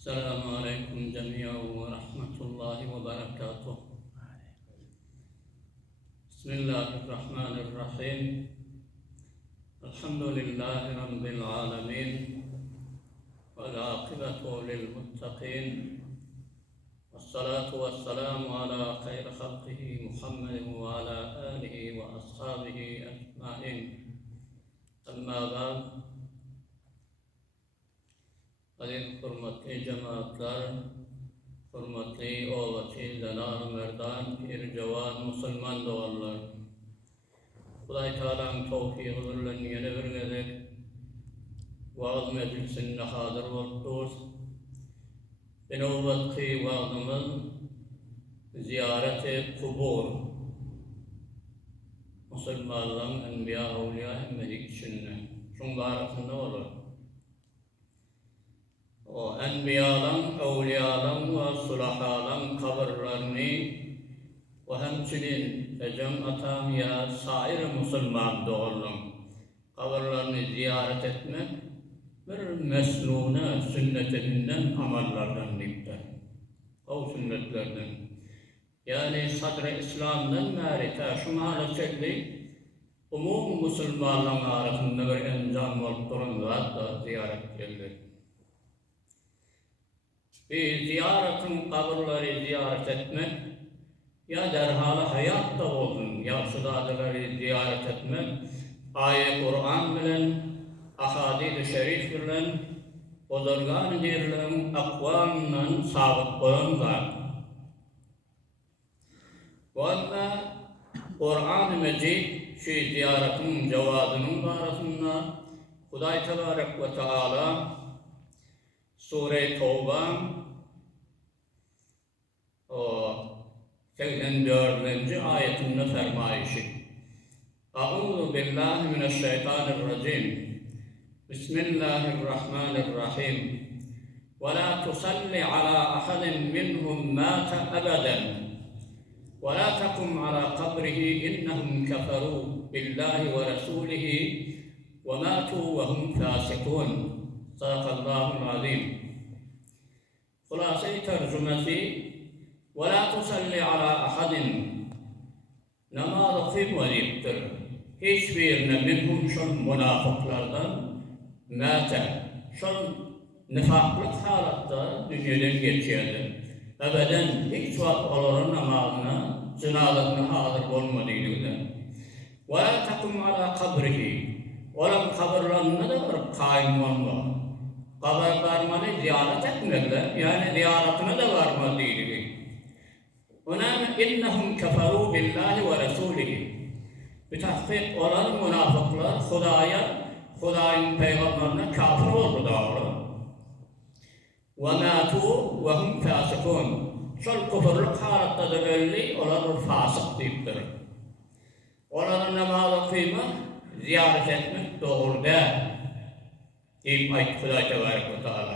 السلام عليكم جميعا ورحمة الله وبركاته. بسم الله الرحمن الرحيم. الحمد لله رب العالمين والعاقبة للمتقين والصلاة والسلام على خير خلقه محمد وعلى آله وأصحابه أجمعين. أما بعد، aziz hürmetli cemaatler, hürmetli ovacı, zenar, merdan, ircevan, Müslüman doğarlar. Huday Teala'nın tevfiğiyle yeni bir gezek vaaz meclisinde hazır olduk. Növbetki vaazımız ziyareti kubur. Müslümanların enbiya, evliya, emmedik içinde. Şunun arasında olur. O enbiyadan, evliyadan ve sulahadan kabirlerini ve hemçinin cemaatan ya sair Müslüman doğrulun kabirlerini ziyaret etmek bir mesnune sünnetinden amallardan birdir. O sünnetlerden. Yani sadr-ı İslam'dan mərifə şumala çekli umum Müslümanların arasında bir enzam olup duran zat da ziyaret edilir. Bir ziyaretin kabirleri ziyaret etmek ya derhal hayatta olsun yaşlıları ziyaret etmek ayet Kur'an bilen ahadis-i şerif bilen bozorgan dirilen akvanla sabit olan zat. Valla Kur'an-ı Mecid şu ziyaretin cevabının arasında Huday Tebarek ve Teala Sure-i Tevbe 84. ayetinde fermayişi. Euzu billahi mineşşeytanirracim. Bismillahirrahmanirrahim. Ve la tusalli ala ahadin minhum mâte ebeden. Ve la takum ala kabrihi innehum keferû billahi ve resûlihi ve mâtû ve hum fâsikûn. Sadakallahul azim. Hulasa-i tercümesi وَلَا تُسَلِّ عَلَى أَحَدٍ namaz kıl vaciptir. Hiçbirine minhum şun münafıklardan mâte, şun nifaklık halatta dünyadan geçiyorlar. Ebeden hiç vakit onların namazına, cenazesine hazır olmadığıyla. وَلَا تَقُمْ عَلَى قَبْرِهِ Olan kabirlerine de var kaim olma. Kabir varmanı ziyaret etmekler, yani ziyaretine de varma değil. Ona innehum keferû billahi ve resûlihi. Bitahkik olan münafıklar Hudayın peygamberine kafir oldu doğru. Ve mâtû ve hum fâsikûn. Şol küfürlük halatta da öldü, onlar fasık deyiptir. Onların namazı kıymak, ziyaret etmek doğru da deyip ayet Huday Tebarek ve Teala.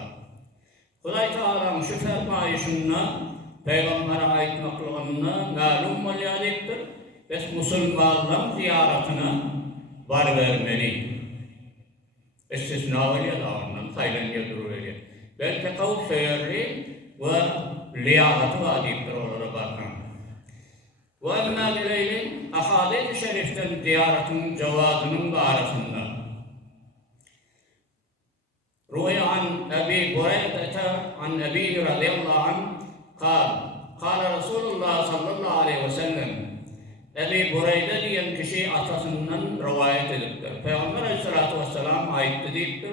Huday Teala'nın şu fermayışından Peygamber'e ait maklumuna malum valiyadettir. Ve Müslümanların ziyaretine var vermeli. İstisna valiyad ağırından sayılınca duruveriyor. Belki kavuk seyirli ve liyagatı vaciptir onlara bakın. Ve emmâ bileylin ahadis-i şeriften ziyaretin cevazının arasında. Ruhi an Ebi Bureyde'te an Ebi radıyallahu anh قال رسول الله صلى الله عليه وسلم Ebi Bureyde diyen kişi atasından rivayet edildir. Peygamber aleyhissalatu vesselam ayette deyiptir.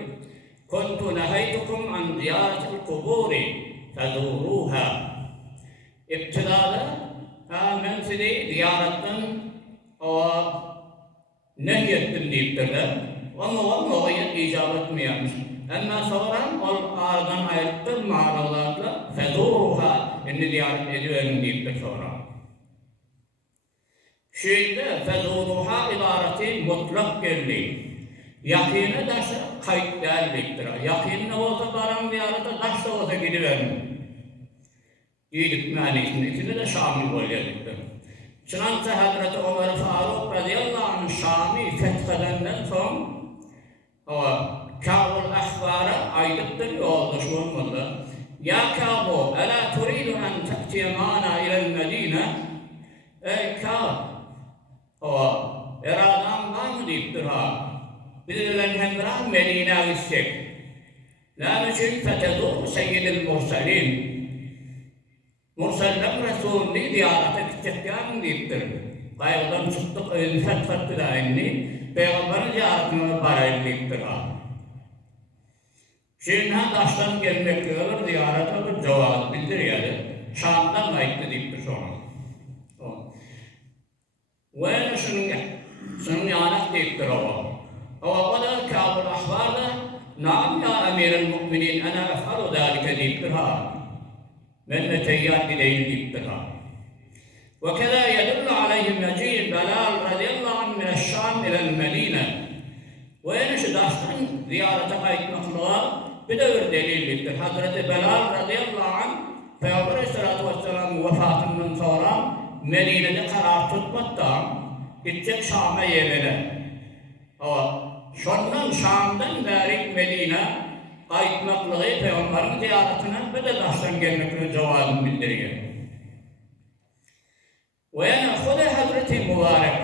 Kuntu nehaytukum an ziyaretil kuburi fezuruha. İptidada ben sizi ziyaretten nehyettim deyiptirler. Ama icap etmiyormuş. Ama sonradan aradan ayrıttır mağaralarla fezuruha inni ziyaret ediyorum deyiptir sonra. Şeyde fezuruha ibareti mutlak geldi. Yakine daşı kayıt değerliktir. Yakine olsa baran ziyarete daş da olsa gidiverim. İyilik mealisinin içinde de Şamil oluyordur. Çınanca Hazreti Ömer Faruk radıyallahu anh Şam'i fethedenden son Kâbul ahvara aylıktır yoldaşı olmalı. Ya Kâb, elâ turidu en te'tiye mâna ilel Medine? Ey Kâb, o eradan var mı deyiptir ha? Bizden hemrah Medine'ye gitsek. Lâ için fetezûr seyyidil murselin. Mursellim Resulü'nü ziyarete gidecekler deyiptir. Kayıdan çıktık, fetfet bilayini, Peygamber'in ziyaretine parayı deyiptir ha. Şimdi taştan gelmekle olur, ziyarete olur, cevap bildiriyordu. Şam'dan layıklı deyiptir sonra. Ve şunun yanak deyiptir o. O da Kâb-ül Ahbar'da, Naam ya emir-i mu'minin, ana ef'alu dâlike deyiptir ha. Ben de teyyar değil deyiptir ha. وكذا يدل عليه مجيء بلال رضي الله عنه من الشام إلى المدينة. وينش داشتن زيارة قايت مخلوğa bir de bir delilliktir. Hazreti Belal radıyallahu anh Peygamber aleyhissalatu vesselam vefatından sonra Medine'de karar tutmakta gidecek Şam'a yerlere. Şondan Şam'dan beri Medine kayıtmaklığı Peygamber'in ziyaretine ve de daştan gelmekle cevabını bildiriyor. Ve yani Huda Hazreti Mübarek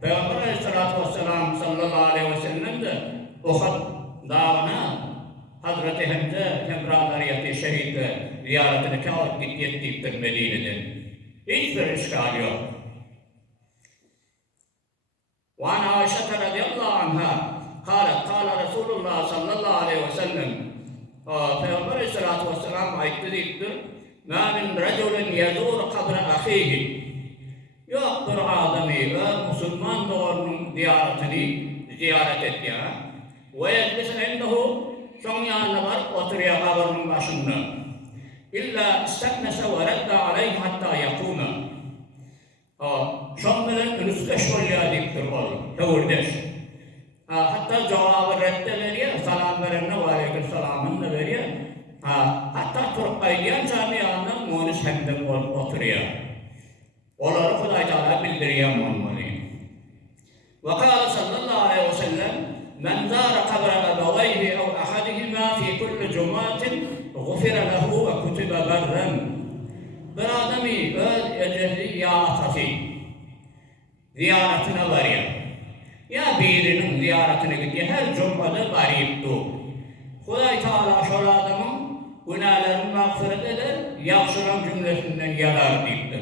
Peygamber aleyhissalatu vesselam sallallahu aleyhi ve sellem de Uhud dağına Hazreti Hamza hemralariyeti şehitler ziyaretine kâvat gittiktir Medine'den. Hiçbir işgal yok. Ve an Aişe radıyallahu anha kâle Resulullah sallallahu aleyhi ve sellem Peygamber aleyhissalatu vesselam ayettir. Mâ min reculin yazûr kabre ahîhi. Yoktur adamı ve Müslüman doğrunun ziyaret etti. Ve yeclisin ennehu şun yanına var oturuyor kabrinin başında. İlla isteknese ve redda aleyhi hatta yakûna. Şun bilen ünüskeş olya deyiptir ol. Hevurdeş. Hatta cevabı redde veriyor. Salam verenine ve aleykümselamın da veriyor. Hatta Turkaydiyan camianın munis hemden oturuyor. Onları Huday Teala bildiriyen olmalı. Ve kâle sallallahu aleyhi ve sellem men zâre kabre ebeveyhi ev ahadihima fi kulli cumâtin gufire lehu ve kutibe berren. Bir adamı eceli ya atası ziyaretine varıyor. Ya birinin ziyaretine gidiyor. Her cumada varıyıptı. Huday Teala şöyle adamın günahlarını mağfiret eder, yakşıran cümlesinden yalar deyiptir.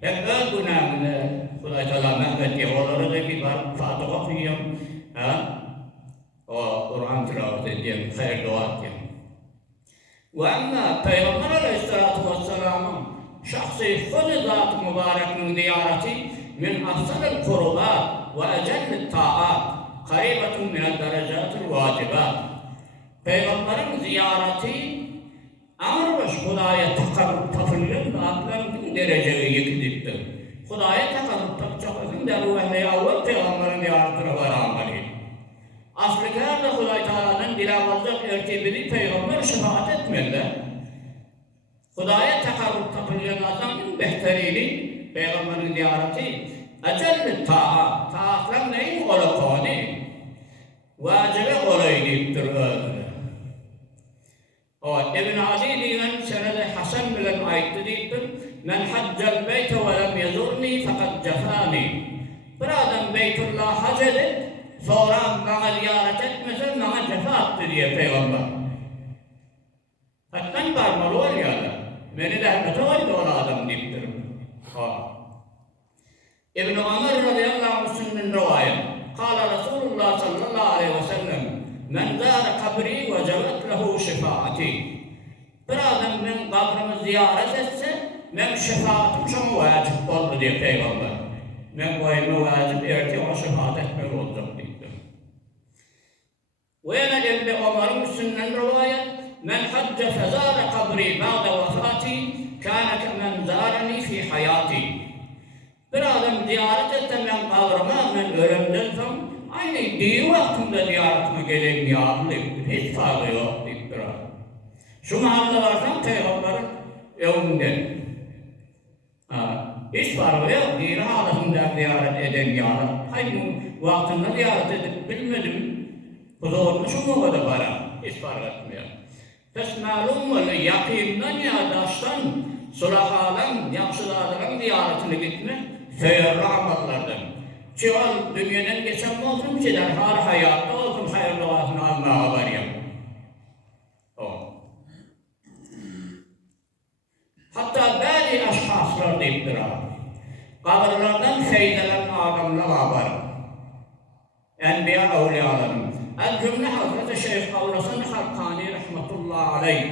Hep öz günahını Huday Teala mehmet diye onları da bir var Fatiha okuyayım. O Kur'an tilavet edeyim, hayır dua edeyim. Ve ama Peygamber aleyhissalatu vesselamın şahsi fıdı zat-ı mübarekinin ziyareti min ahsanil kurubat ve ecellil ta'at karibetun minel derecatil vacibat. Peygamberin ziyareti amrmış Hudaya takarrub tafırlın atların dereceye yekidiptir. Hudaya takarrub takçakızın deruvehne avval Peygamberin ziyaretine varamali. Aslıklarda Huday Teala'nın dilavazlık ertibini Peygamber şefaat etmeliler. Hudaya takarrub tafırlın atların behterini Peygamberin ziyareti ecelli taat. Taatlar neyin ola koni? Vacibe olayı deyiptir öyle. İbn Adi diyen senede Hasan bilen ayette deyiptir. Men haccel beyte ve lem yezurni fakat cefani. Bir adam Beytullah hac edip sonra bana ziyaret etmese bana cefa attı diye Peygamber. Hakikaten varmalı ol ya da. Beni de hürmete oldu o adam deyiptir. İbn Ömer radıyallahu anh'ın rivayet. Kâle Resulullah sallallahu aleyhi ve sellem men zâre kabri ve cevet lehu şefaati. Bir adam ben kabrimi ziyaret etse ben şefaatim şuna vacip oldu diye Peygamber. Ben boyumu vacip erti ona şefaat etmek olacak deyip. Ve yine geldi Ömer'in üstünden rivayet men hacce fezâre kabri ba'de vefâti kâne kemen zâreni fi hayâti. Bir adam ziyaret etse ben kabrime ben ölümden sonra aynı diği vaktinde ziyaretime gelen yardım hiç farkı yok deyip durar. Şu mahallede varsan Peygamber'in evinden. Hiç farkı yok. Diğer halasında ziyaret eden yardım. Hayır vaktinde ziyaret edip bilmedim. Huzurunu şu muğada bana. Hiç fark etmiyor. Pes ma'lum ol yakîndan ýa-daşdan sulahalan ýaşylardan ziyaretine gitmek söýer rahmatlardan. Çiğal dünyadan geçen bolsun ki derhal hayatta olsun hayırlı duasını almağa varayım. O. Hatta bazı aşkhaslar deyipdir abi. Kabirlerden feyzelen adamlar var. Enbiya evliyalarım. El-Cümle Hazreti Şeyh Avlasın Harkani rahmetullahi aleyh.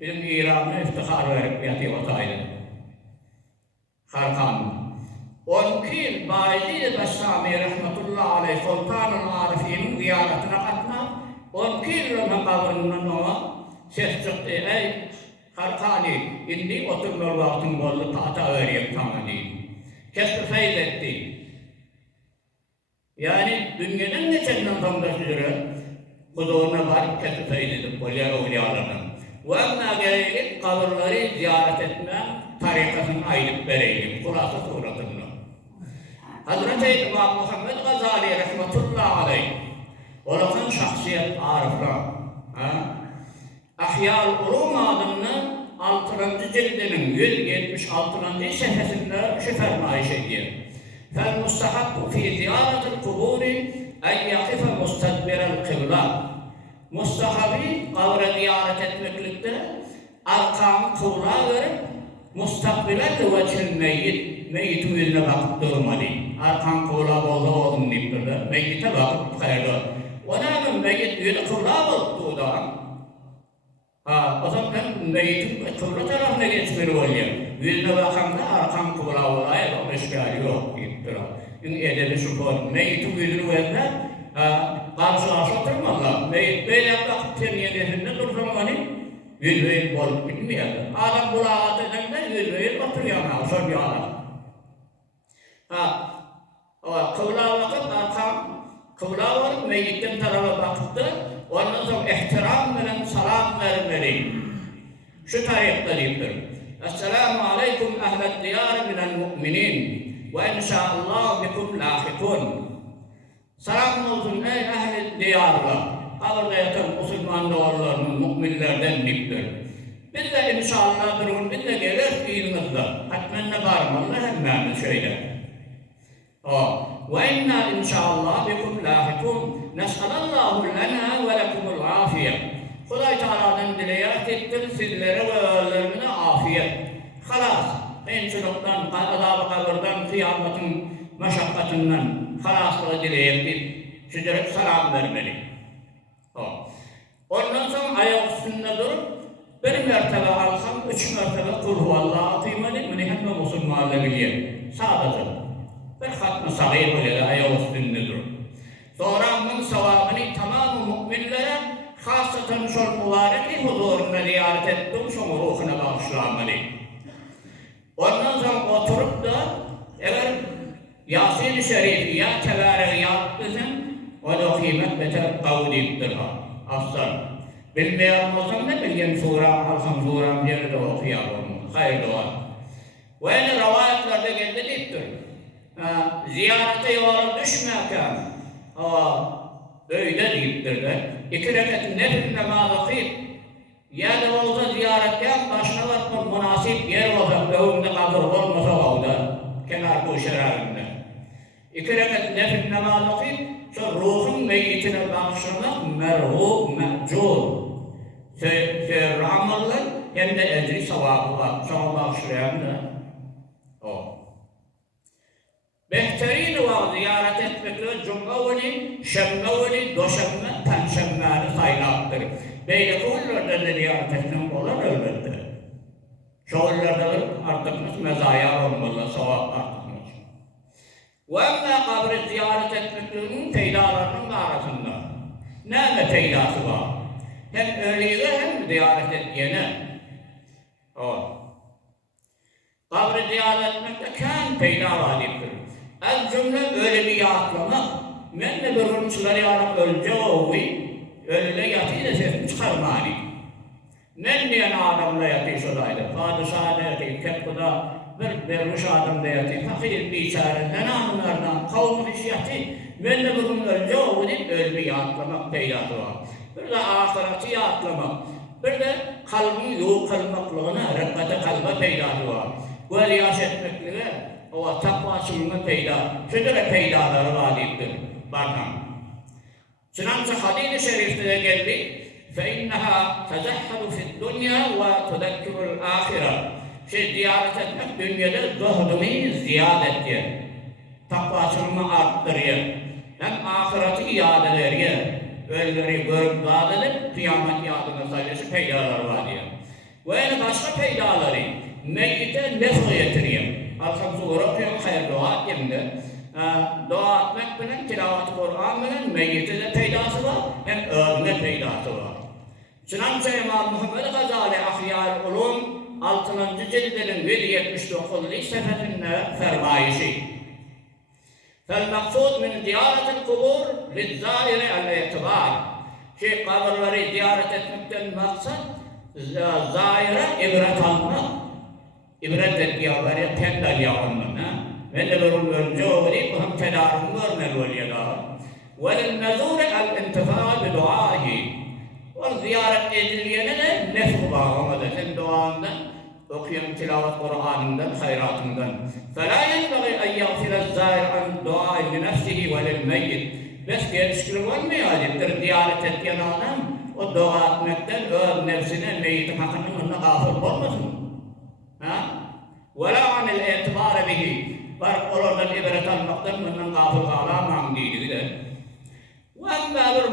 Bizim İran'ı iftihar verip yatı vataydı. Harkani. 12 yıl Bayezid Bestami rahmetullahi aleyh Sultanul Arif'in ziyaretine katma. 12 yılın kabrinden ona ses çıktı. Ey Harkani, indi oturma vaktin bollu tahta öğreyip tamani. Kesbi feyz etti. Yani dünyanın geçenden tamdaşları huzuruna varıp kesbi feyz edip evliyalardan. Ve emma gereğilik kabirleri ziyaret etme tarikasını aylıp vereyim. Kurası suratında. Hazreti İmam Muhammed Gazali rahmetullahi aleyh olağan şahsiyet arifler Ahya'l Ulum adının 6. cildinin 176. sefesinde şu fermayış ediyor. فَالْمُسْتَحَقُّ فِي زِيَارَةِ الْقُبُورِ اَنْ يَقِفَ مُسْتَدْبِرَ الْقِبْلَةِ Mustahabi kavre ziyaret etmeklikte arkan kıvla verip mustakbilet veçil meyyitin yüzüne bakıp durmalı. Arkan kıvla bolda olun deyip durdu. Meyyite bakıp kayırdı. Ona meyyit yüzü kıvla boldu da. O zaman meyyitin kıvla tarafına geçmeli oluyor. Yüzüne bakan da arkan kıvla olaya da meşgali yok deyip durdu. Edebi şu konu. Meyyitin yüzünü verdiler. Karşılaşa oturmadılar. Böyle bakıp temiyelerinden dursun hani yüzveyi bolup bilmiyordu. Adam bulağa atacağında yüzveyi oturuyor ama son bir adam. Kıvla vakıp kıvla varıp meyyitten tarafa bakıptı. Ondan sonra ihtiram veren salam vermeli. Şu tarihte deyiptir. Esselamu aleyküm ehled diyar minel mu'minin ve inşaallah bikum lahikun. Selam olsun ey ehl-i diyarlar, kabirde yatan Müslüman doğrularının müminlerden diptir. Biz de inşallah durun, biz de gelir fiilimizde. Hatmenle varmalı hemmemiz şöyle. Ve inna inşallah bikum lahikun. Nes'alallahu lana ve lekumul afiye. Huday Teala'dan dileyerek ettir sizlere ve öllerine afiyet. Halas, inçuluktan, azab-ı kabirden, kıyametin meşakkatinden halaslığı dileyip şücret salam vermeli. Ondan sonra ayak üstünde durup bir mertebe alsam, 3 mertebe kul huvallahu atîmeli, münihemme musulmanla biliyor. Sadece bir hatmı sahih böyle ayak üstünde durup. Sonra bunun sevabını tamamı müminlere, hasaten şu mübarek huzuruna ziyaret ettim, şu ruhuna bağışlanmalı. Ondan sonra oturup da eğer Yasin-i Şerif ya tebarek yaptısın, o da kıymet beter kavliyiptir ha. Aslan. Bilmeyen olsam ne bilgen suram, halkam suram yerde okuyalım. Hayır dua. Ve yine ravayetlerde geldi deyiptir. Ziyarete yola düşmeyken, öyle deyiptir de. 2 rekat nefil namazı kıyıp, ya da olsa ziyaretten başına bakma münasip yer olsa, önünde kabir olmasa olda, kenar bu şerarında. 2 rekat nefil namazı okuyup, şu ruhun meyyitine bağışlamak merhub, mehcur. Amallar hem de ecri sevabı var. Sana bağışlayan da o. Behterin var ziyaret etmekle cumavuni, şemmavuni, doşemme, penşemmeni saylaktır. Böyle kuvvetlerden de ziyaret etmek olan elbette. Şoğullarda artık mezaya olmalı, sevap artık. Ve emme kabri ziyaret etmeklerinin teydalarının arasında. Ne teydası var? Hem ölüyle hem ziyaret etmeyene. Kabri ziyaret etmekte kan teyda vadiptir. El cümle öyle bir yatlamak, men de durumçuları yarak ölce oğuy, ölüle yatıyla sesini çıkarmani. Men diyen adamla yatıyor şuradaydı, padişahda yatıyor, kepkuda, bir berruş adam da yatıyor, fakir biçare, nenanlardan, kavmun iş yatıyor, men de bunun ölce oğuy deyip öyle bir yatlamak teydası var. Bir de ahiratı yatlamak. Bir de kalbin yoğun kalmaklığına, rıkkatı kalba peydadı var. Bu riyaş etmekliğe, o takvasılığına peyda, şöyle peydaları var deyiptir. Bakın. Çınanca hadis-i şerifte de geldi. فَاِنَّهَا تَزَحَّلُ فِي الدُّنْيَا وَتُذَكِّرُ الْآخِرَةِ ziyaret etmek dünyada zuhdunu ziyadet diye. Takvasını arttırıyor. Hem ahireti iade ediyor. Ölüleri görüp vaat edip kıyamet yadına sayısı peydalar var diyor. Ve başka peydaları meyyite nefre getiriyor. Arkamızı uğrapıyor, hayır dua ettiğimde. Dua etmek bilen, tilavat-ı Kur'an bilen meyyite de peydası var, hem ölüme peydası var. Çınanca İmam Muhammed Gazali Ahyâ-i Ulûm 6. cildinin 179. sefetinde fermayişi. فَالْمَقْصُودُ مِنْ زِيَارَةِ الْقُبُورِ لِلزَّائِرِ الْاِعْتِبَارِ kabirleri ziyaret etmekten maksat zâire ibret almak. İbret etkiye var ya, pendal yapılmak. Ben de böyle önce olayım, bu hem tedarını görmeli oluyor da. وَلِلْمَزُورِ الْاِنْتِفَاءِ بِدُعَاهِ o ziyaret ediliyene de nefru bağlamadı. Sen duandan, okuyan tilavet Kur'an'ından, hayratından. فَلَا يَنْبَغِي اَنْ يَغْفِرَ الزَّائِرْ عَنْ دُعَاءِ لِنَفْسِهِ وَلِلْمَيِّتِ Bes gelişkilik olmayacakdır. Ziyaret etken adam, o dua etmekten, o nefsine, meyyitin hakkının önüne gafil olmasın. وَلَا عَنِ الْاِعْتِبَارِ بِهِ var oradan ibret almaktan, bundan gafil kalamam deydi. وَاَمَّا bir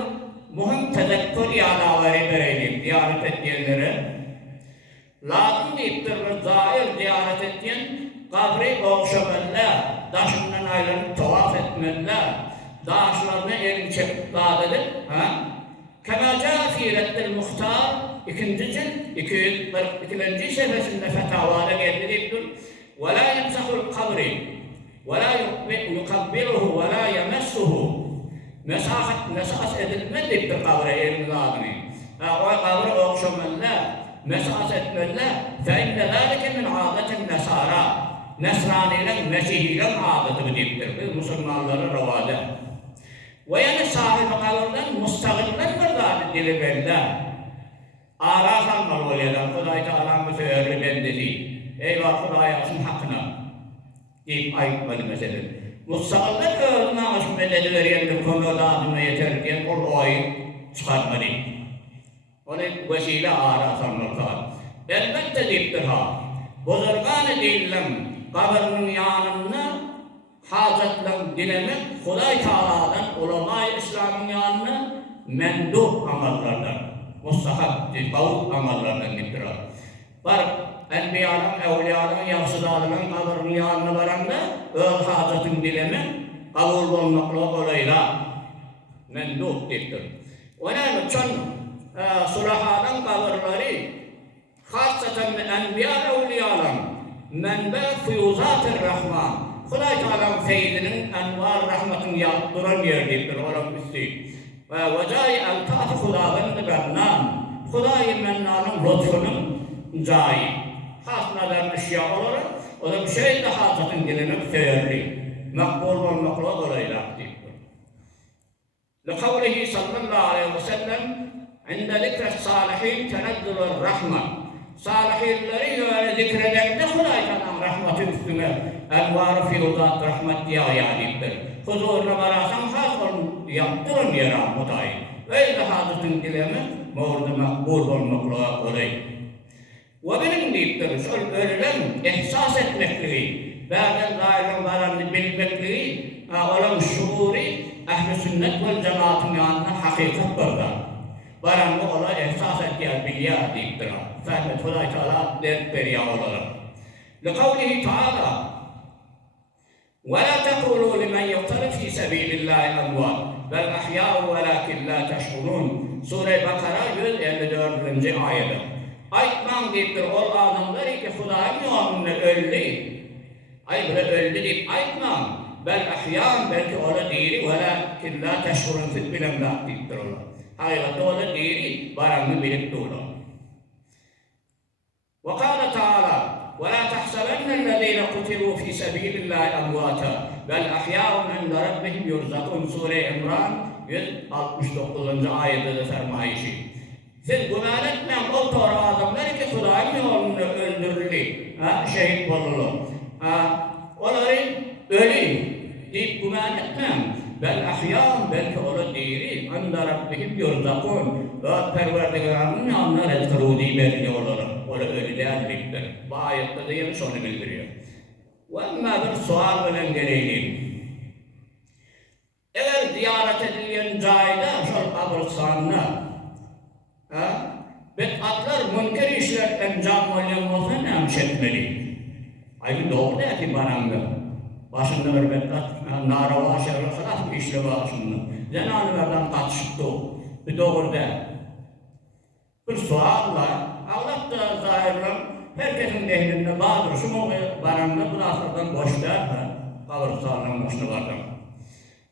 muhim tezekkür yadaları vereyim ziyaret ettiyenlere. Lazım deyiptir bir zahir ziyaret ettiyen kabri okşamalılar, daşından aylanıp tavaf etmeliler, daşlarına elini çekip dağ edip, Kema câ fî reddil muhtar, 2. cilt, 2. sefesinde fetavada geldi deyiptir. وَلَا يَمْسَحُ الْقَبْرِ وَلَا يُقَبِّلُهُ وَلَا يَمَسُّهُ mesas edilmez deyiptir kabre elini adını. O kabre okşamalılar, mesas etmeliler. فَاِنَّ ذَٰلِكَ مِنْ عَادَةِ النَّسَارَى Nesrani'nin, Mesih'i'nin adetıdır deyiptir. Biz Müslümanların ravadı. Ve yani sahibi kabrden müstağillen bir zâdet dili belliler. Ağrı almalı oluyorlar. Kuday Teala'nın müteverri bendesi. Eyvah Kuday asın hakkına. Deyip ayıtmadı mesela. Müstağillen öğrüne aşım ededi veriyendir. Konuda adına yeter diyen o ayı çıkartmadı. Onu vesile ağrı almalı. Elbette deyiptir ha. Bozurgan edilem kabrinin yanına hacetlen dilemek Huday Teala'dan ulema-i İslam'ın yanına mendup amallardan, mustahab, kavuk amallardan gittirir. Var, enbiyaların, evliyaların, yaşlıların kabrinin yanına varanda öz hacetin dilemek kabul olmakla olayla mendup gittirir. Onun için sulahadan kabrları hasaten enbiya evliyaların menbe fiyuzat-ı rahman Huday Teala'nın feydinin envar rahmetini yaptıran yerdir olan üstü. Ve vecai eltaf-ı Hudâ'nın bennan, Huday-ı Mennan'ın lütfunun cai. Has nazarın eşya olarak, o da bir şey de hasatın dilemek değerli. Makbul olmakla dolayla aktiftir. لِقَوْلِهِ sallallahu aleyhi ve sellem عِنْدَ ذِكْرَ الصَّالِحِينَ تَنَزُّلُ الرَّحْمَةِ Salihilleri böyle zikreden de Huday Teala'nın rahmeti üstüne envar-ı fiyudat rahmet diye ayağınıdır. Huzuruna vararsan has olun, yaptırın yere Huday. Öyle hadisini dileme, mevzu makbul olmakla olay. Ve benim deyiptir, şöyle ölülen ihsas etmekliği, bazen zahirden varanını bilmekliği, olan şuuri, ehl-i sünnet vel cemaatın yanına hakikat vardır. Varanlı olay ihsas ettiği bilya deyiptir. Fahmet Huday Teala dert beriya olarak. لِقَوْلِهِ تَعَالَى وَلَا تَقُولُوا لِمَنْ يُقْتَلُ فِي سَبِيلِ اللّٰهِ أَمْوَاتٍ بَلْ أَحْيَاءٌ وَلَكِنْ لَا تَشْعُرُونَ Sure-i Bakara 154. ayeti. Aytman deyiptir, ol adamlar ki Huday'ın yolunda öldü. Ay böyle öldü deyip aytman. Bel ahyan belki ola değil velakin la teşhurun siz bilemler deyiptir ola. Hayır ola değil, baranını bilip doğru. وقال تعالى ولا تحسبن الذين قتلوا في سبيل الله أمواتا بل أحياء عند ربهم يرزقون Sure İmran 169. ayette de fermayişi. Siz güman etmeyin o doğru adamlar ki Hudayın yolunda öldürülü, şehit olulu. Onları ölü deyip güman etmeyin. Bel ahyam belki ola değeri. Anda Rabbihim yurzakun. Ve perverdigarının yanına rezkırûdî belli olur. Ola ölü değerliktir. Bu ayette de yanlış onu bildiriyor. Ve emmâ bir sual bilen geleyim. Eğer ziyaret edilen cayda şol kabristanına bid'atlar, münker işler encam olan olsa ne amş etmeli? Aynı doğru da ki barangı. Başında bir bid'at, narava şerri kılaf bir işle başında. Zenanılardan katışıktı. Bir doğru da. Bir sualla, Allah da zahirler, herkesin dehlinde bağdır. Şu barangı bu asırdan boşlar da, kabristanın boşuna vardır.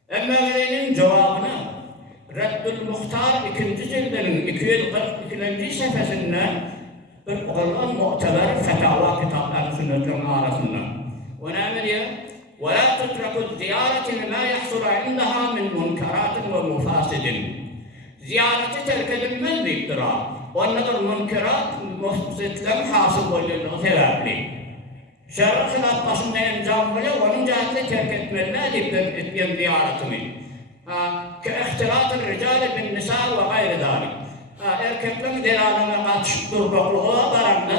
Emme'nin cevabını Reddül Muhtar 2. cildenin 242. sefhesinden bir olan mu'teber fetava kitapları sünnetlerin arasında. O ne diyor? وَلَا تُتْرَكُ الزِّيَارَةِ لِمَا يَحْصُرَ عِنْدَهَا مِنْ مُنْكَرَاتٍ وَمُفَاسِدٍ. Ziyareti terk edilmez bir iftira. Onların münkerat, müfsitler hasıl olduğu sebeple. Şer'i hilaf başında encam bile onun cihetini terk etmeliler ettiğim ziyaretini. Ke-ihtilat-ı ricali bin nisa ve gayri dâlik. Erkeklerin delalına katışıp durmaklığa baranda,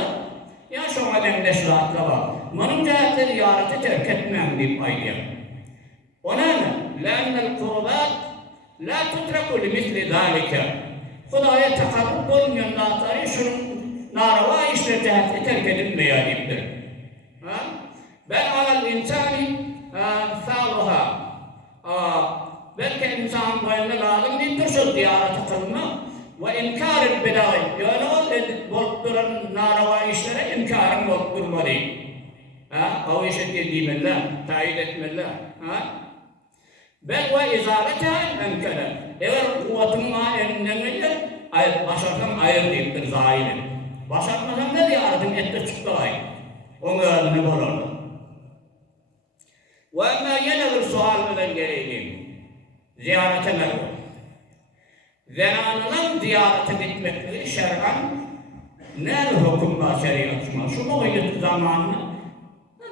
ya şuna bendeşilatla var. Bunun cihetini ziyareti terk etmem deyip aydiyem. Ona ne? Lânnel kurbat la tutreku li misli dâlike. Hudaya takarrub olmayan dağıtları şunun narava işler cihetini terk edilmeye deyiptir. Bel alel insani sağlığa. Belki insan boyunda lazım değildir şu ziyareti kılma ve inkar-ı bidai. Yani o bozduran narava işlere inkarın bozdurmalı. O işe dediğimler, tayit etmeler. Bel ve izalete emkele. Eğer kuvvetine enlemeli, başardım ayır deyiptir zahiri. Başartmadan ne ziyaretin etti çıktı ay. Onun önüne bulurdu. Ve emmâ yine bir sual bilen geleyim. Ziyarete merhum. Zenanının ziyarete gitmekleri şer'an nerede hüküm var şeriatına? Şu muhayyet zamanını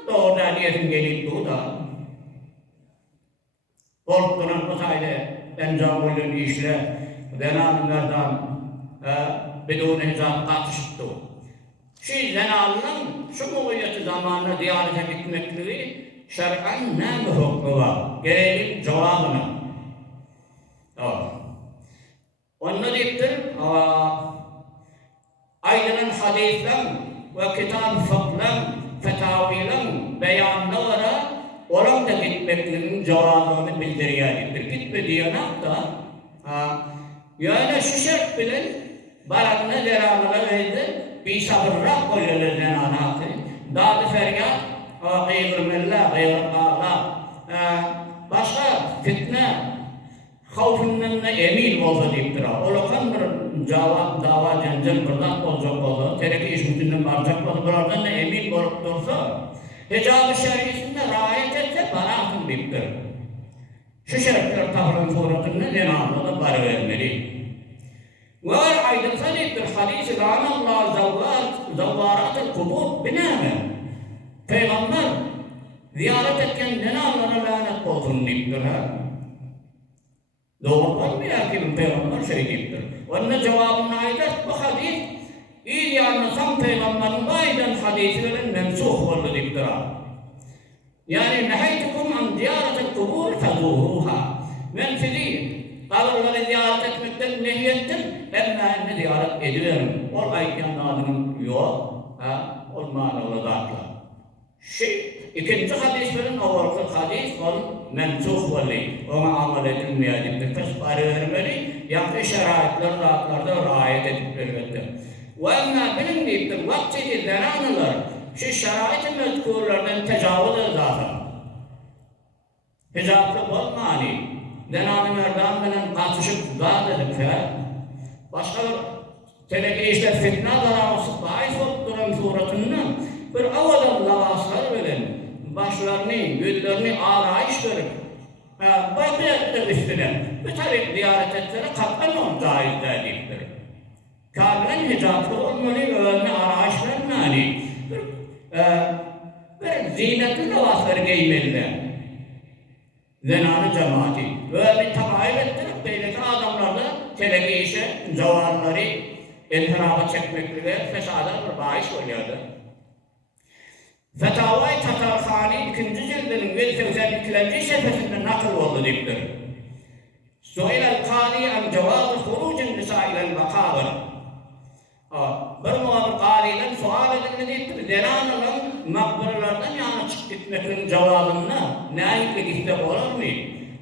doğrudan yerin gelip bu da korkturan bu sayede encam olan işler zenanlardan bidûn hizam katıştı. Şu zenanının şu muhayyet zamanına ziyarete gitmekleri şer'an ne hükmü var? Gelelim cevabına. Onu deyiptir, aydının hadislen ve kitab-ı fıkhlen, fetavilen, beyanlara olan da gitmeklerinin cevabını bildiriyelidir. Gitme diyenek da, yani şu şart bilen, baranına zerarına verdi, bir sabırrak koyuyorlar zenanatı, dağ-ı feryat, gıyrı-millah, gıyrı-ağlar, başka fitne, havfinden de emin olsa deyiptir. Olakan bir dava cenzel buradan olacak olsa, tereki iş bütünden varacak olsa, buradan da emin olup dursa, hicab-ı şerifinde riayet etse bana deyiptir. Şu şerifler tahran suratında Cenab-ı da bari vermeli. Ve aydınsa deyiptir, hadis-i lânallâh zavvârat-ı kubur binâme. Peygamber ziyaret etken cenab-ı lanet olsun deyiptir. Doğrudan mı ya ki Peygamber şey deyiptir? Onun cevabına ait bu hadis, iyi anlasam Peygamber'in aydan hadisinin mensuh oldu deyiptir. Yani nehaytukum an ziyaret-i kubur fezuhuha. Men sizi kabrları ziyaret etmekten nehyettim, emme ziyaret edilerim. O aydan adının yok, o manalı zatla. İkinci hadislerin avurkı hadis onun mensuh vali, ona amal edilmeyecektir. Fesbari vermeli, yakı şeraitler, zatlarda riayet edip vermelidir. Ve emmâ benim deyiptir, vakti zenanılar, şu şerait-i mezkurlardan tecavüz zaten. Hicaplı bol mani, zenanı merdan bilen katışıp zat edip başka teneke işler fitna daraması bahis olup duran suratından bir avadan lavaslar bilen başlarını, yüzlerini ağrayış verip bakıyatlar üstüne bir tabi ziyaret etseler katlanmam caizler deyiptir. hicaplı olmalı ve önüne araçlarını bir zinetli levasları giymeliler. Zenanı cemaati. Böyle tabayül ettirip böyleki adamlarda telegiyişe, zavarları inhirafa çekmekle fesada bir bahis oluyordu. Fetavai Tatarhani 2. cildinin 182. sefesinde nakıl oldu deyiptir. Su'ilel kâli an cevâzı hurucun nisa ilel makâbır. Bir muhabir kâliden sual edildi deyiptir. Zenanının makbaralardan yana çık gitmekinin cevabını nâhikle gitmek olur mu?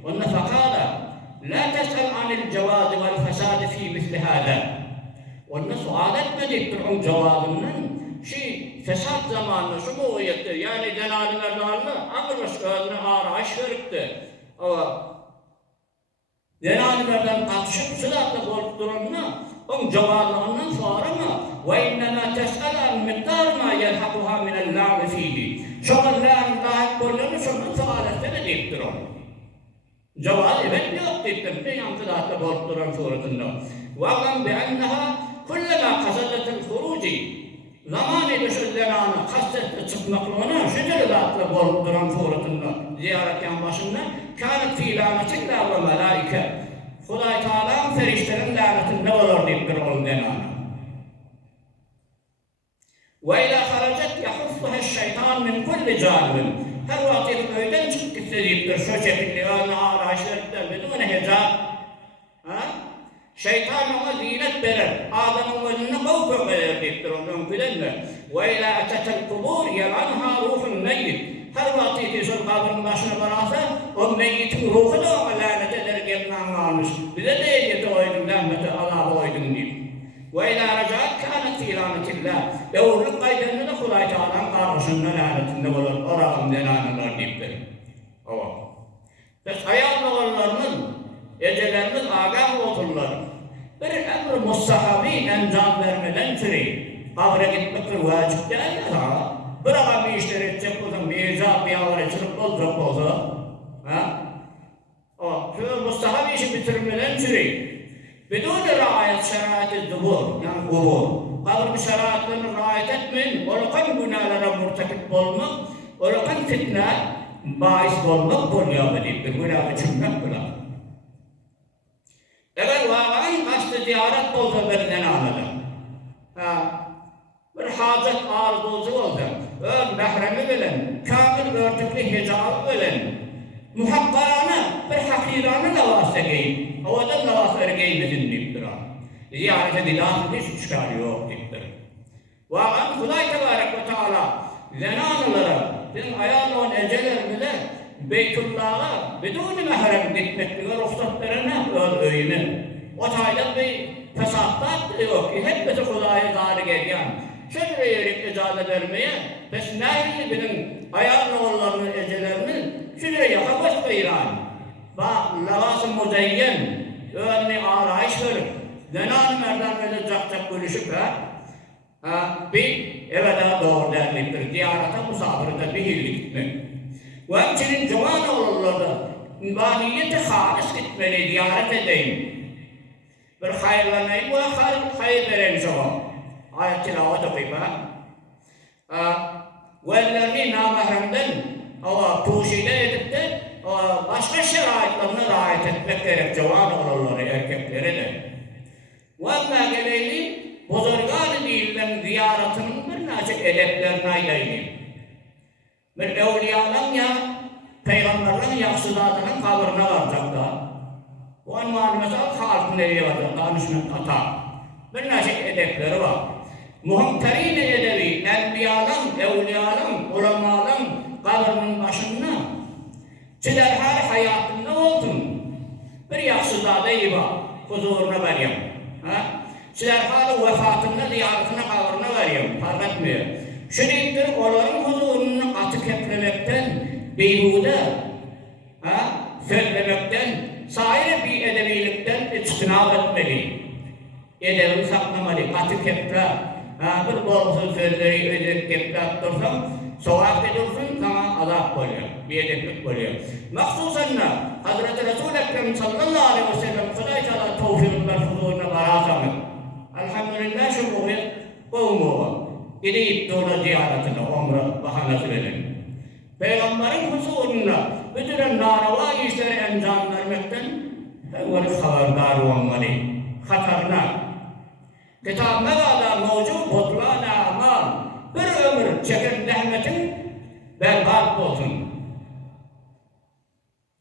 Onunla fakâda la tes'el anil cevâzi vel fesâdi fî misli hâdâ. Onunla sual etme deyiptir onun cevabının fesat zamanında şu boğuyettir. Yani zenanilerle anırmış önüne araç veripti. Zenanilerden katışıp sıratla bolup durumuna onun cevabından sonra mı? وَاِنَّمَا تَسْأَلَا مِقْدَارُ مَا يَلْحَقُهَا مِنَ اللّٰهِ ف۪يهِ Şoğun lâhın dâhik bollarını şunun sual etsene deyiptir o. Cevabı evet yok deyiptir. Bir yankıdatla bolup duran suretinde. وَاَغْلَمْ بِأَنَّهَا كُلَّمَا قَسَدَتِ الْخُرُوجِ Zaman edişirlerine kastetle çıkmaklığına şücelatla bolup duran suretinde ziyaretken başında kânet fî lânetikler ve melâike Huday Teala'nın ferişlerin lanetinde olur deyiptir onun denanı. وَاِلَا خَرَجَتْ يَحُفُّهَا الشَّيْطَانِ مِنْ كُلِّ جَانِبٍ Her vakit köyden çıkıp gitse deyiptir şu şekilde önüne araçlarından bedûne hicab. Şeytan ona zinet verir. Adamın önüne kavga verir deyiptir onun önküdenle. وَاِلَا اَتَتَ الْقُبُورِ يَلْعَنْهَا رُوحُ الْمَيِّتِ Her vakit şu kabrin başına varasa o meyyitin ruhu da ona lanet eder gelmem almış. Bize de eyyeti oydun, rahmeti Allah'a oydun deyip. وَاِلَا رَجَعَتْ كَانَتْ فِي لَانَةِ اللّٰهِ Uğurluk kaydında da Huday Teala'nın karşısında lanetinde olur. Orağım denanırlar deyiptir. Biz hayat olanlarının, ecelerinin agah oturlar. Bir emr-i mustahabi encam vermeden türü. Kabre gitmektir vacip değil ya. Bırakan bir işler edecek olsa, mecaz bir ağır açılıp olacak olsa. Şu mustahabi işi bitirmeden türü. Bedûne râayet şerâit-i zubur, yani kubur. Kabr-ı şerâitlerini râayet etmeyin, olakan günahlara murtakip olmak, olakan fitne, bahis olmak buluyor deyiptir. Günahı çürmek günah. Eğer vâgâın kastı ziyaret olsa berinden anladım. Bir hacet arzusu olsa, ön mehremi bilen, kamil örtüklü hicabı bilen, muhakkarana, bir hakirana lavası giyin. Havadan lavasları giymesin deyiptir. Ziyarete dilâsın hiç çıkarı yok deyiptir. Vâgâın Huday Tebarek ve Teala zenanılara, bizim ayağının ecelerimize Beytullah'a bedûn-i mehrem gitmekliğe ruhsatlarına öğüne. O taydan bir fesatlar da yok ki hep bizi Huday'a zâri gelgen. Şöyle yerik icazı vermeye, biz nâhilli bizim ayağının oğullarının ecelerini şuraya yakabas beyran. Lavası muzeyyen, önüne arayış verip, zenan merdan öyle cak bölüşüp bir eve daha doğru derliktir. Ziyarete musafirde bir hilli gitmek. Ve hemçinin cuman oğulları mübaniyeti halis gitmeli, ziyaret edeyim. Bir hayırlanayım ve hayır vereyim sana. Ayet tilavet okuyup ve ellerini namahremden tuşide edip de başka şeraitlerine riayet etmek gerek cuman oğulları erkeklere de. Ve emmâ geleyli bozorgan-ı değilden ziyaretinin bir naçık edeplerine aylayayım. Bir evliyanın ya peygamberlerin yaksıdadının kabrına varacaklar. Bu anmanı mesela halkın nereye varacak? Danışman hata. Bir naçık edepleri var. Muhamterin edebi, enbiyanın, evliyanın, ulemanın kabrının başında çiler her hayatında olsun. Bir yaksıdada iyi var. Huzuruna vereyim. Çiler halı vefatında ziyaretine kabrına vereyim. Fark etmiyor. Şeriftir onların huzurunu atık etmemekten, beyhude, söylemekten, sair bir edebilikten içtinab etmeli. Edebini saklamalı, atık etme, bir borusuz sözleri ödek etmek dursun, soğuk edilsin, sana azap oluyor, bir edeplik oluyor. Maksusen Hazreti Resul-i Ekrem sallallahu aleyhi ve sellem Huday Teala tevfikler huzuruna barasamız. Elhamdülillah şu gidip doğru ziyaretine, umre bahanesi verin. Peygamberin huzurunda bütün narava işleri enjam vermekten haberdar olmalı. Hatarına. Kitab mevada mevcut bozulan amal bir ömür çeken rahmetin berbat olsun.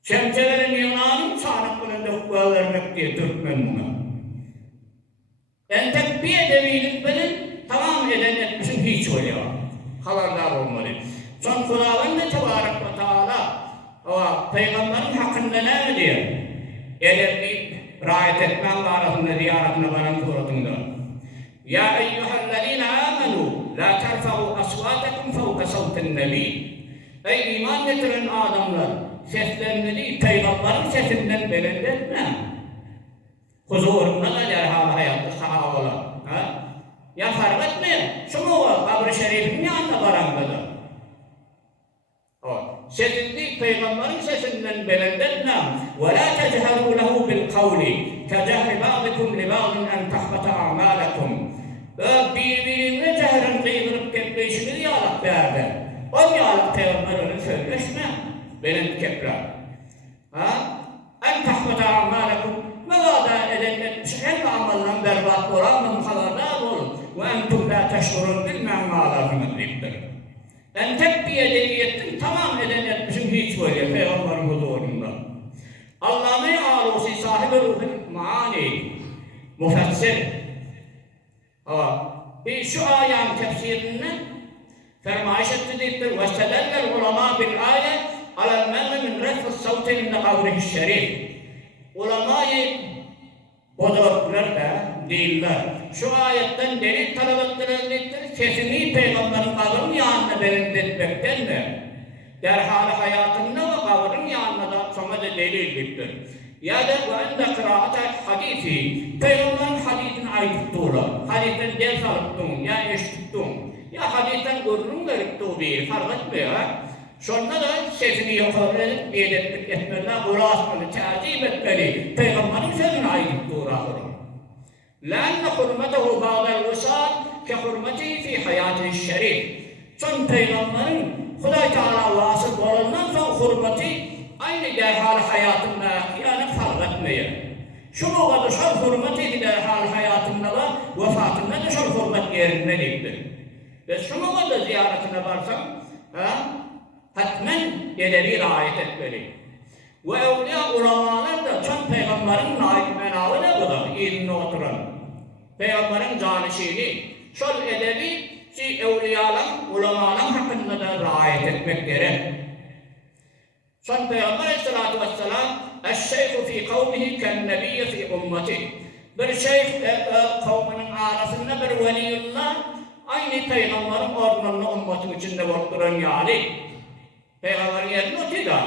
Şemselerin Yunan'ın çağrıklarında hukuk vermek diye Türkmen buna. En bir edebilik benim tamam eden etmişim hiç oluyor. Haberdar olmalı. Son Kur'an'da Tebarek ve Teala Peygamberin hakkında ne diyor? Edebi riayet etmem arasında ziyaretine varan suratında. Ya eyyühellezine amenu la terfa'u asvatakum fevka savtin nebi. Ey iman getiren adamlar, seslerini değil, Peygamberin sesinden belirletme. Huzurunda da derhal hayatta sahabalar. Ya fark etmiyor. Şunu var, kabr-ı şerifin yanında barangada. Sesin değil, Peygamberin sesinden belirletme. وَلَا تَجْهَرُوا لَهُ بِالْقَوْلِ كَجَهْرِ بَعْضِكُمْ لِبَعْضٍ أَنْ تَحْبَطَ أَعْمَالَكُمْ birbirine cehren kıydırıp kepleşini yalak verdi. O yalak Peygamber'e söyleşme. Benim kepler. En tahmata amalakum ve vada edenler en amallan berbat olanın haberdar olun. Ve entum la teşkurun bilmem mağlarını bildir. En tek bir edeniyettin tamam eden etmişim hiç böyle Peygamber'in huzurunda. Allame-i Alusi sahibi ruhun maani müfessir. Şu ayanın tefsirinde fermayış ettiğidir. وَاسْتَدَلَّ الْعُلَمَا بِالْآيَةِ عَلَى الْمَنْعِ مِنْ رَفْعِ الصَّوْتِ مِنْ قَوْلِهِ الشَّرِيفِ Ulemayı bozortlar da değiller. Şu ayetten delil talep ettirilmiştir. Sesini Peygamber'in kavrının yanına belirtmekten de derhal hayatında ve kavrının yanına da sonra da delildir. Ya da bu ende kıraatel hadisi Peygamber'in hadisini ayıptırlar. Hadisten ders alıptın ya eşittin. Ya hadisten gururun garipti değil fark etmiyor. Sonra da sesini yukarı edip edetmek etmeden uğraşmalı, tercih etmeli. Peygamber'in sözüne ayıptırlar. لأن حرمته بعد الوصال كحرمته في حياته الشريف. Son Peygamber'in Huday Teala vasıf olandan sonra hürmeti aynı derhal hayatında yani fark etmiyor. Şu kadar son hürmeti derhal hayatında var, vefatında da son hürmet yerine gitti. Ve şu kadar ziyaretine varsam, hatmen edebi riayet etmeli. Ve evliya ulamalar da son Peygamber'in naib menavı ne kadar ilmine oturan. Peygamber'in canişini, şol edebi ki evliyaların, ulamaların hakkında da riayet etmek gerek. Son Peygamber aleyhissalatu vesselam eşşeyhu fi kavmihi kennebiyye fi ümmeti. Bir şeyh kavminin arasında bir veliyullah aynı Peygamber'in ormanını ümmetin içinde oturan yani. Peygamber'in yerini otuyor.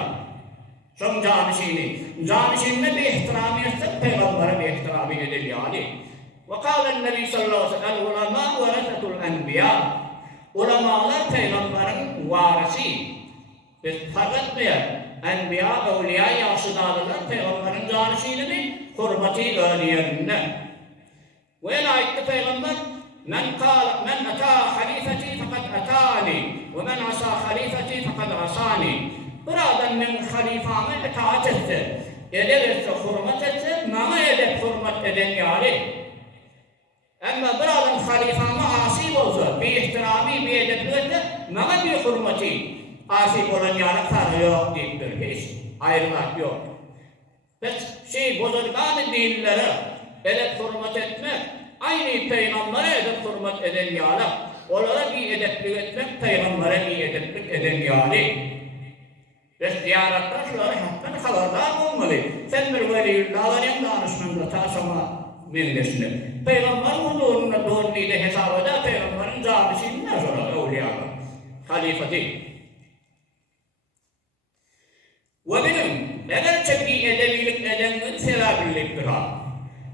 Son canişinde bir ihtirami etsek Peygamber'e bir ihtirami edilir yani. وقال النبي sallallahu aleyhi ve sellem العلماء ورثة الأنبياء Ulamalar Peygamber'in varisi. Biz fark etmeyen Enbiya, Evliya yaşlılarlar Peygamber'in canişiyle mi? Hürmeti öğleyerinde. Ve el ayette Peygamber Men ata halifeti fakat atani ve men asa halifeti fakat asani. Bir adam benim halifamı itaat etse, ederse, hürmet etse, bana edip hürmet eden yani. Ama bir adam halifamı asip olsa, bir ihtirami, bir edepli etse, bana bir hürmeti asip olan yani farı yok deyiptir. Hiç ayrımak yok. Bozulgan dinlere edep hürmet etmek, aynı Peygamber'e edep hürmet eden yani. Onlara bir edepli etmek, Peygamber'e bir edeplik eden yani. Ve ziyaretler şunları hakikaten haberdar olmalı. Sen bir veliyullah'ın danışmanında taşıma bilgisini. Peygamber'in huzurunda doğru ile hesap eder, Peygamber'in canişinden sonra evliyalar. Halifeti. Ve benim, eğer bir edebilik edenin sevabiliktir ha.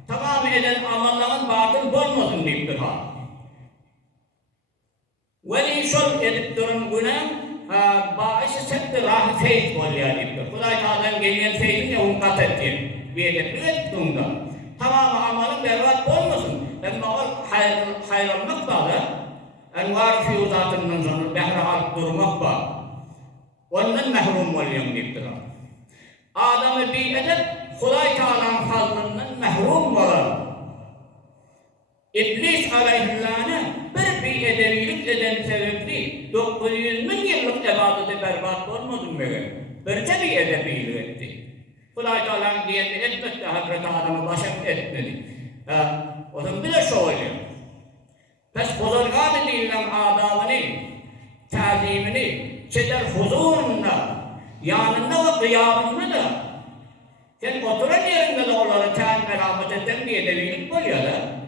Tamam eden amalların batıl olmasın deyiptir ha. Veli şol edip durun günah, başı septi rahı feyt boliyadiptir. Kuday Teala'dan gelen feytin ya unkat ettiğin. Bir edepli ettiğinde. Tamamı amalın berbat olmasın. Ama o hayranlık bağlı. envar fiyuzatından sonra behre alıp durmak var. Ondan mehrum oluyum deyiptir. Adamı bir edip Huday Teala'nın fazlından mehrum olan İblis aleyhillâne bir edevilik eden sebepli 900 bin yıllık ebadeti berbat olmadım böyle. Böylece bir edevilik etti. Huday Teala'nın diyeni etmekle Hazreti Adam'ı başak etmedi. O zaman bir de şu oluyor. Pes bozorgan edilen adamını, tazimini, çeder huzurunda, yanında ve kıyamında da sen oturan yerinde de onları teal merhamet eden bir edevilik oluyor da.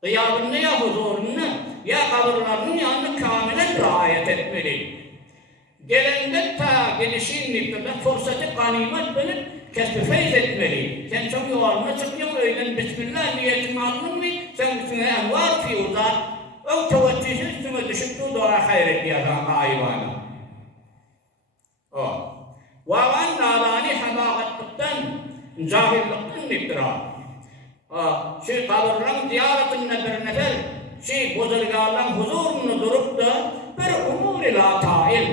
Kıyamında ya huzurunda ya kabırlarının yanında kamilen riayet etmeli. Gelende ta gelişin noktada fırsatı ganimet bilip kesbi feyz etmeli. Sen çok yuvarlına çıkıyorsun öyle Bismillah niyetini aldın mı? Sen üstüne envar fiyuzat o teveccühü üstüne düşüp bu dua hayret diye adam hayvanı. O. Vavan nadani hamagatlıktan, cahillikten iftira. Şu kabırların ziyaretinde bir nefer, şu buzurgarların huzurunu durup da bir umur-i la tail.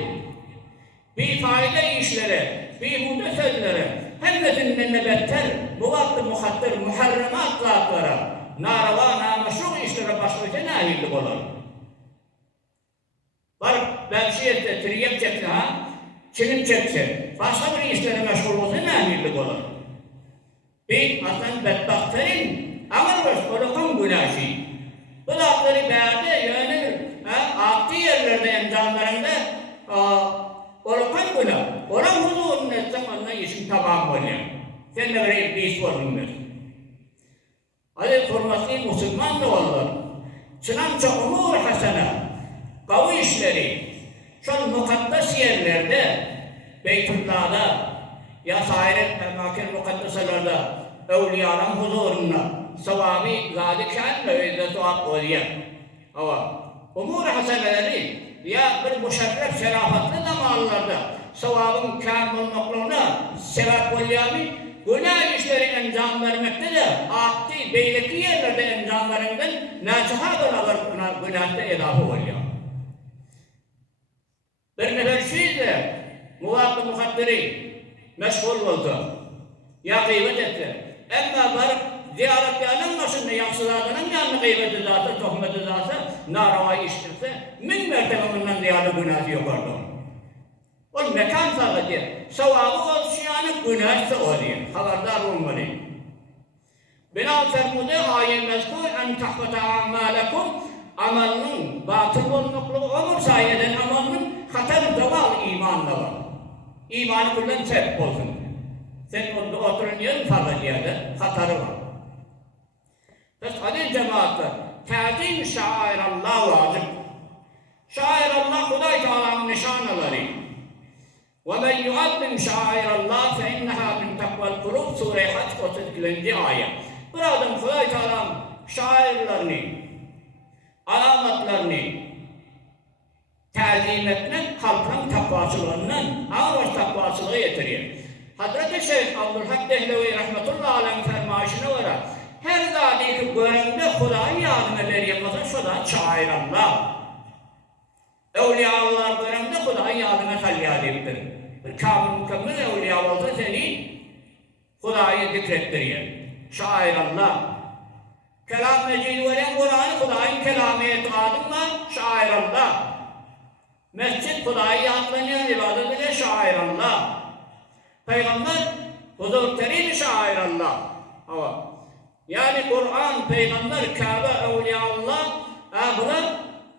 Bir fayda işlere, bir muda sözlere, hemmetinden better, bu vakti muhattir, muharremat zatlara, narava, namaşru işlere başlayınca nahillik olur. Var, ben etse, triyep çekse, çilim çekse, başka bir işlere meşgul olsa nahillik olur. Bir aslında bedbahtların amar baş olukan günaşı. Bu lafları berde yönü aklı yerlerde emzanlarında olukan günah. Oran huzurun etsem onunla işin tamam oluyor. Sen de böyle bir iş olunmuyor. Hadi hürmetli Müslüman da olur. Çınanca umur hasana, kavu işleri, şu mukaddes yerlerde, Beytullah'da, ya sahiret emmakin mukaddeselerde evliyaların huzurunda sevabı zâdikân ve izzetuat oluyor. Ama umur-i haseneleri ya bir müşerref şerafatlı zamanlarda sevabın kâr olmaklarına sebep oluyor mu? Günah işleri enjam vermekte de akti beyleki yerlerde enjamlarından nâçıha beraber günahda edafi oluyor. Bir nefer şeyde muvakkı muhaddiri meşgul oldu. Ya gıybet etti. Ama varıp ziyaretlerinin başında yaksılarının yanına gıybet edilse, tohmet edilse, naravayı iştirse, min mertebe bundan ziyade günahı yok orada. O mekan sadece, sevabı olsun yani günahı oluyor. Haberdar olmalı. Bina fermude ayet mezkur en tahfata amalekum amalının batıl olmaklığı olur sayeden amalının hatar daval imanla var. İmanı kullan sebep olsun. Sen oturun yerin fazla yerde hatarı var. Hadi cemaatler, ta'zim şairallah vacip. Şairallah Huday Teala'nın nişanaları. وَمَنْ يُعَظِّمْ شَعَائِرَ اللّٰهِ فَاِنَّهَا مِنْ تَقْوَى الْقُلُوبِ Sure-i Hac 32. ayet. Buradan Huday Teala'nın şairlerini, alamatlarını ta'zim etmek kalbinin takvasılığından ağır takvasılığı getiriyor. Hazreti Şeyh Abdülhak Dehlevi rahmetullahi aleyhi fermayişine olarak her zadiki görevde Hudayı yardım eder yapmasa şu da şairallah. Evliyalar görevde Hudayı yardım eder ediptir. Kamil mükemmel evliya olsa seni Hudayı zikrettiriyor. Şairallah. Kelam mecid veren Kur'an Hudayı'nın kelamı etiqadım var. Şairallah. Mescid Hudayı yadlanıyor ibadet ile şairallah. Peygamber huzur terim şairallah. Yani Kur'an, Peygamber, Kabe, Evliyaullah bunlar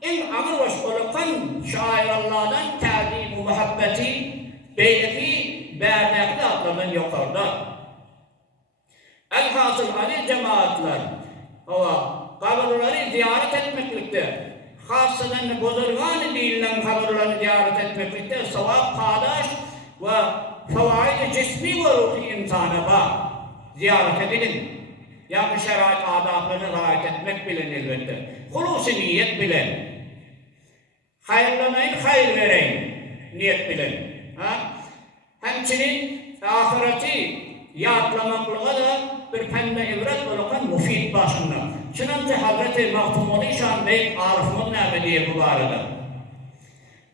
en amr baş olukan şairallah'dan ta'zim-u muhabbeti beydeki berdekli adlarından yukarıda. Elhasıl Ali cemaatler kabirleri ziyaret etmeklikte. Hasıdan bozulgan değilen kabirleri ziyaret etmeklikte sevap, padaş ve fevaid-i cismi ve ruhi insana var. Ziyaret edilin. Yani şerait adablarını riayet etmek bilen elbette. Hulusi niyet bilen. Hayırlamayın, hayır vereyin. Niyet bilen. Hemçinin ahireti yadlamaklığa da bir pende ibret olakan mufid başında. Çınanca Hazreti Mahtumul İşan Bey Arif'ın ne diye bu arada.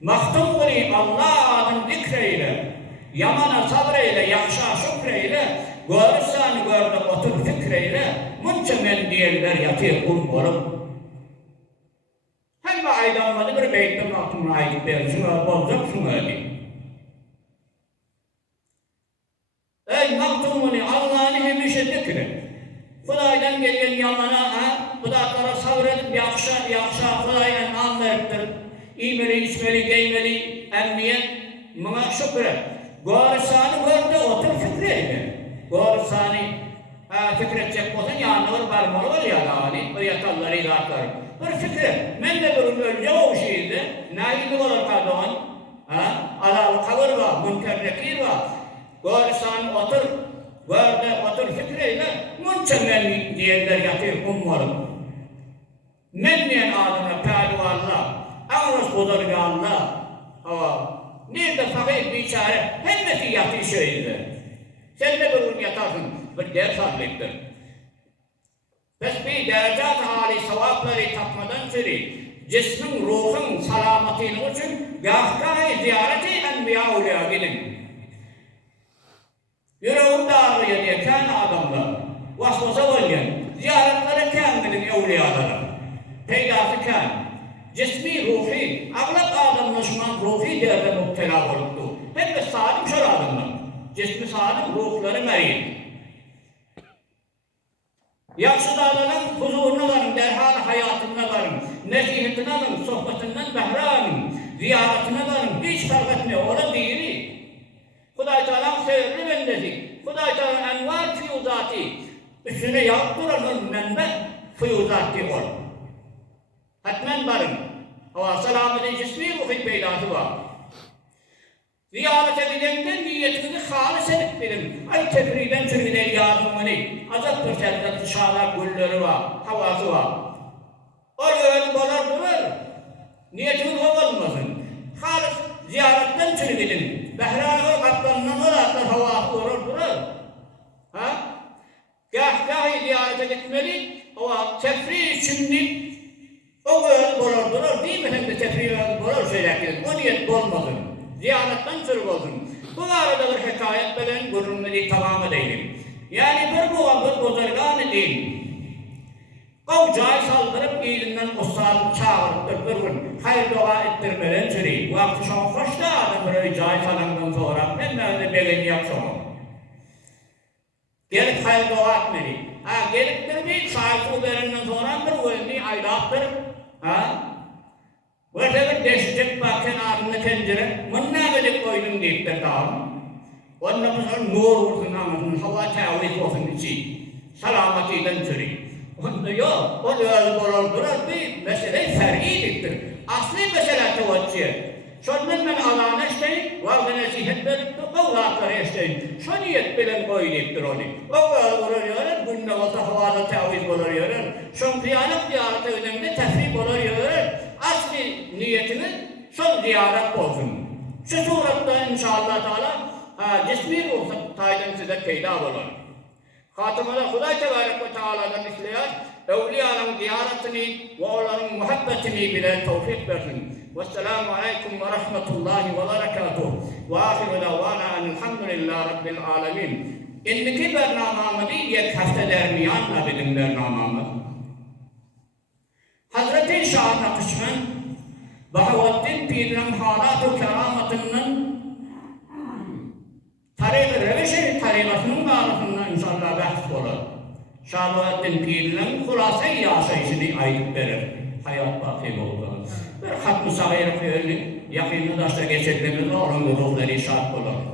Mahtumul Allah adın zikreyle, yamana sabreyle, yakşa şükreyle, görürsen gördü otur fikreyle, munca men diyenler yatır kul olup. Hem aydanmadı bir beytte Mahtumul ayet der, şuna bozacak şuna diye. Ey Mahtumul Allah'ını hemişe zikre. Hudaydan gelen yamana, Hudaylara sabredip yakşa Hudaydan anlarıptır. İyimeli, içmeli, giymeli, emniyet, buna şükret. Görürsanı gördü, otur fikreyle. Görürsanı fikredecek olsun, yanılır, barmalı var ya da, bir yatalları, ilatları. Bir fikret. Men de bir önce o şeydi, nâhidi olur kadın, Allah'ı kavur var, münker nekir var. Görürsanı otur, gördü, otur fikreyle, munca men diyenler yatır, ummarım. Men diyen adına pehlivanlar, ağız bozulganlar, nerede fakir biçare, hemmeti yatır şeydi. Sen de bir gün yatarsın, bir ders hallettir. Tesbih derecat-ı hâli sevapları tapmadan sonra, cismin, ruhun salamatıyla için gâhgâh-ı ziyareti enbiya uliya gidin. Yüreğimde ağrıyor diye kendi adamlar, vasvasa olgen, ziyaretleri kendinin evliyaları, peydası kendi. Cismi, ruhi, aglak adamlaşman ruhi derde muhtela oluptu. Hem de salim şöyle adamlar. Cismi salim, ruhları meriyim. Yakşı dağların huzuruna varın, derhal hayatına varın, nesihetine varın, sohbetinden behre varın, ziyaretine varın, hiç fark etmiyor, orada değili. Huday Teala'nın seyrli bendesi, Huday Teala'nın envar fiyuzati, üstüne yaptıranın menbe fiyuzati ol. Hatmen varın. Ama selametin cismi ruhi peydası var. Ziyaret edilenden niyetinizi halis edip bilin. Ay tefriden türüden yardımını. Azap bir serdet dışarıda gülleri var, havası var. Oraya balar durur. Niyetiniz olmasın. Halis ziyaretten türü bilin. Behranı kaptanından olatlar havası durur. Gâh ziyaret edilmeli. Ama tefri içinde o böyle bulur değil mi? Hem de tefriye bulur söylerken. O niyet olmasın. Ziyaretten sürü olsun. Bu arada bir hikayet belen görünmeli tamamı değilim. Yani bir bozargan değil. Kavcayı saldırıp iyilinden ustalık çağırıp bir gün hayır dua ettirmelen sürü. Vakti şoğun hoşta adam böyle cay falandan sonra ben de belini yapsam. Gelip hayır dua etmeli. Gelip de bir sahibi verenden sonra bir ölmeyi aylaktır. Böyle bir deşecek bakın ağrında tencere, mınna böyle koydum deyip de dağım. Ondan sonra nur olsun anasın, hava çağırız olsun içi. Salamatiden sürü. Onda yok, o öyle bulurdular bir mesele fer'idir. Asli mesele tevaccühe. Şundan ben Allah'ına işleyin, vardı nesihet verip de kavlatlara işleyin. Şu niyet bilen koyduktur onu. O böyle oluyor, günde olsa havada taviz oluyor. Şun kıyamet ziyarete önemli tefrik oluyor. Asli niyetini son ziyaret olsun. Şu suratta inşallah Teala cismi ruh taydan size peyda olur. Hatımada Huday Tebarek ve Teala'dan işleyen evliyanın ziyaretini ve onların muhabbetini bile tevfik versin. Vesselamu aleyküm ve rahmetullahi ve berekatuhu. Ve ahiru davana enelhamdülillahi rabbil alemin. İndiki bernamamı değil, yek hafta dermiyanla bizim bernamamı. Hazreti Şah Nakışmen, Bahavuddin Pir'in halat-ı keramatının revişi tarikasının bağlısından inşallah bahs olur. Şahabuddin Pir'in hulasa-i yaşayışını ayıp verir. Hayat bakım oldu. Bir hatm-ı sağır köyünün yakınını da geçirdiğimiz onun ruhları şart olur.